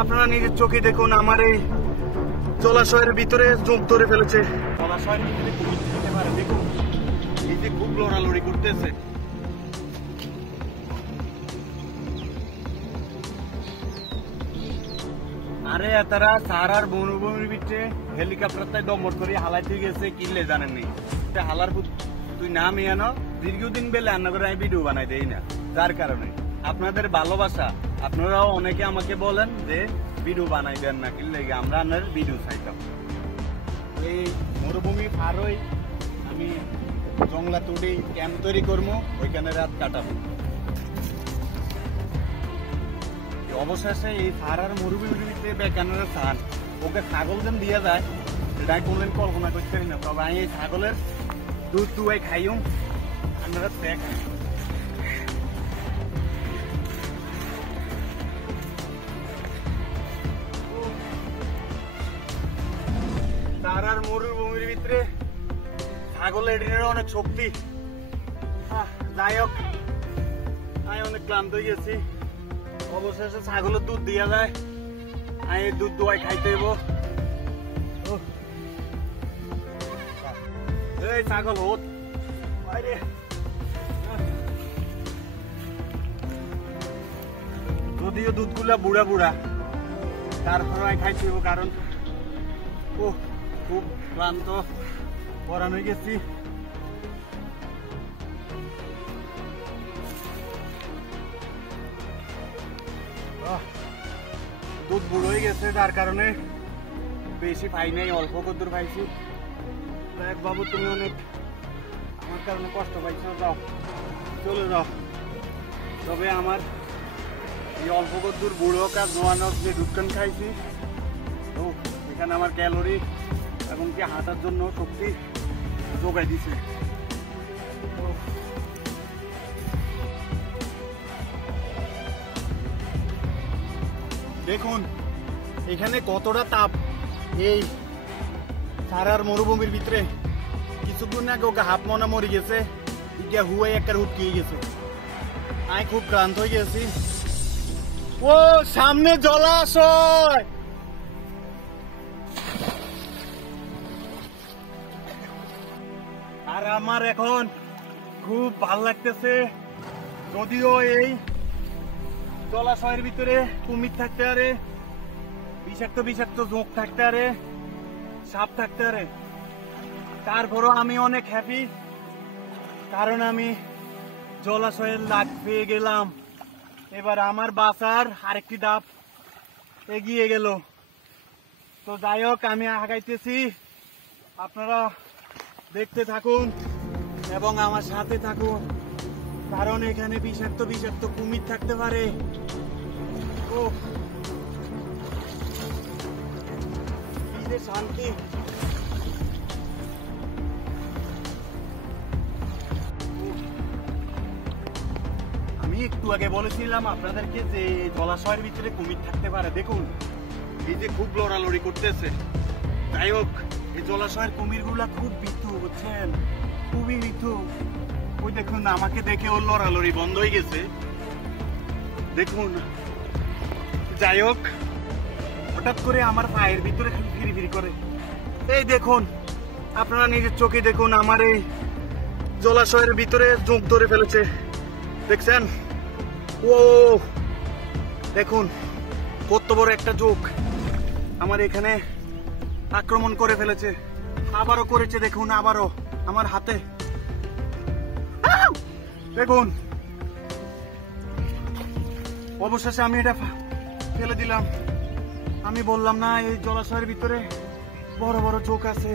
আপনারা নিজের চোখে দেখুন, আমার এই জলাশয়ের ভিতরে জোক ধরে ফেলেছে। জলাশয়ের ভিতরে কুমির থাকতে পারে, দেখুন এই যে খুব লড়ালড়ি করতেছে। আরে তারা সারার বনভূমির ভিতরে হেলিকপ্টার তাই দমর করে হালাইতে গেছে, কিনলে জানেননি হালার তুই নাম ইয়ানো দীর্ঘদিন বেলে রান্না করে আমি ভিডিও বানাই দেই না, যার কারণে আপনাদের ভালোবাসা। আপনারাও অনেকে আমাকে বলেন যে ভিডিও বানাই দেন না, কিনলে আমরা আপনার ভিডিও চাইতাম। এই মরুভূমি পার হই আমি জংলা তুড়ি ক্যাম্প তৈরি করবো, ওইখানে রাত কাটাবো। অবশেষে এই ফারার মরুভূমির ভিতরে বেকানোর স্থান ওকে ছাগল যেন দিয়ে যায়, এটা কোনদিন কল্পনা করতে পারি না। তবে আমি এই ছাগলের দুধ দুয়াই খাইও আপনারা দেখ। ফারার মরুভূমির ভিতরে ছাগলের অনেক শক্তি। যাই হোক আমি অনেক ক্লান্ত হয়ে গেছি। অবশেষে ছাগলের দুধ দিয়া যায়, আমি দুধ দোয়াই খাইতে হইব। এই ছাগল হোত বাইরে, যদিও দুধগুলা বুড়া বুড়া, তারপর আমি খাইতে হইব, কারণ ও খুব ক্লান্ত পরান হয়ে গেছি। দুধ বুড়ো হয়ে গেছে, যার কারণে বেশি পাই নাই, অল্প কদ্দুর পাইছি। দেখ বাবু, তুমি অনেক আমার কারণে কষ্ট পাইছো, যাও চলে যাও। তবে আমার এই অল্প কদ্দুর বুড়ো কাজ জোয়ানোর যে দুধখান খাইছি, তো এখানে আমার ক্যালোরি এমনকি হাঁটার জন্য শক্তি যোগাই দিছে। দেখুন এখানে কতটা তাপ এই সারার মরুভূমির ভিতরে। কিছুক্ষণ আগে ওকে হাফ মনা মরে গেছে, ইটা হুয়াই একটা হুটকিয়ে গেছে। আমি খুব ক্লান্ত হয়ে গেছি। ও সামনে জলাশয়, আর আমার এখন খুব ভাল লাগতেছে। যদিও এই জলাশয়ের ভিতরে কুমির থাকতে পারে, বিষাক্ত বিষাক্ত জোঁক থাকতে পারে, সাপ থাকতে পারে, তারপরও আমি অনেক হ্যাপি, কারণ আমি জলাশয়ের লাগ পেয়ে গেলাম। এবার আমার বাঁচার আরেকটি ধাপ এগিয়ে গেল। তো যাই হোক, আমি আগাইতেছি, আপনারা দেখতে থাকুন এবং আমার সাথে থাকুন, কারণ এখানে বিষাক্ত বিষাক্ত কুমির থাকতে পারে। ও কি যে শান্তি। আমি একটু আগে বলেছিলাম আপনাদেরকে যে জলাশয়ের ভিতরে কুমির থাকতে পারে। দেখুন এই যে খুব লড়ালড়ি করতেছে। যাই হোক, এই জলাশয়ের কুমির গুলা খুব ভীতু, বুঝছেন, খুবই ভীতু। ওই দেখুন আমাকে দেখে ওর লড়ালড়ি বন্ধ হয়ে গেছে। দেখুন, যাই হোক, হঠাৎ করে আমার পায়ের ভিতরে ফিরি ফিরি করে। এই দেখুন, আপনারা নিজের চোখে দেখুন, আমার এই জলাশয়ের ভিতরে জোঁক ধরে ফেলেছে, দেখছেন? ও দেখুন কত বড় একটা জোঁক আমার এখানে আক্রমণ করে ফেলেছে। আবারও করেছে, দেখুন আবারও আমার হাতে। দেখুন অবশেষে আমি এটা ফেলে দিলাম। আমি বললাম না এই জলাশয়ের ভিতরে বড় বড় জোঁক আছে।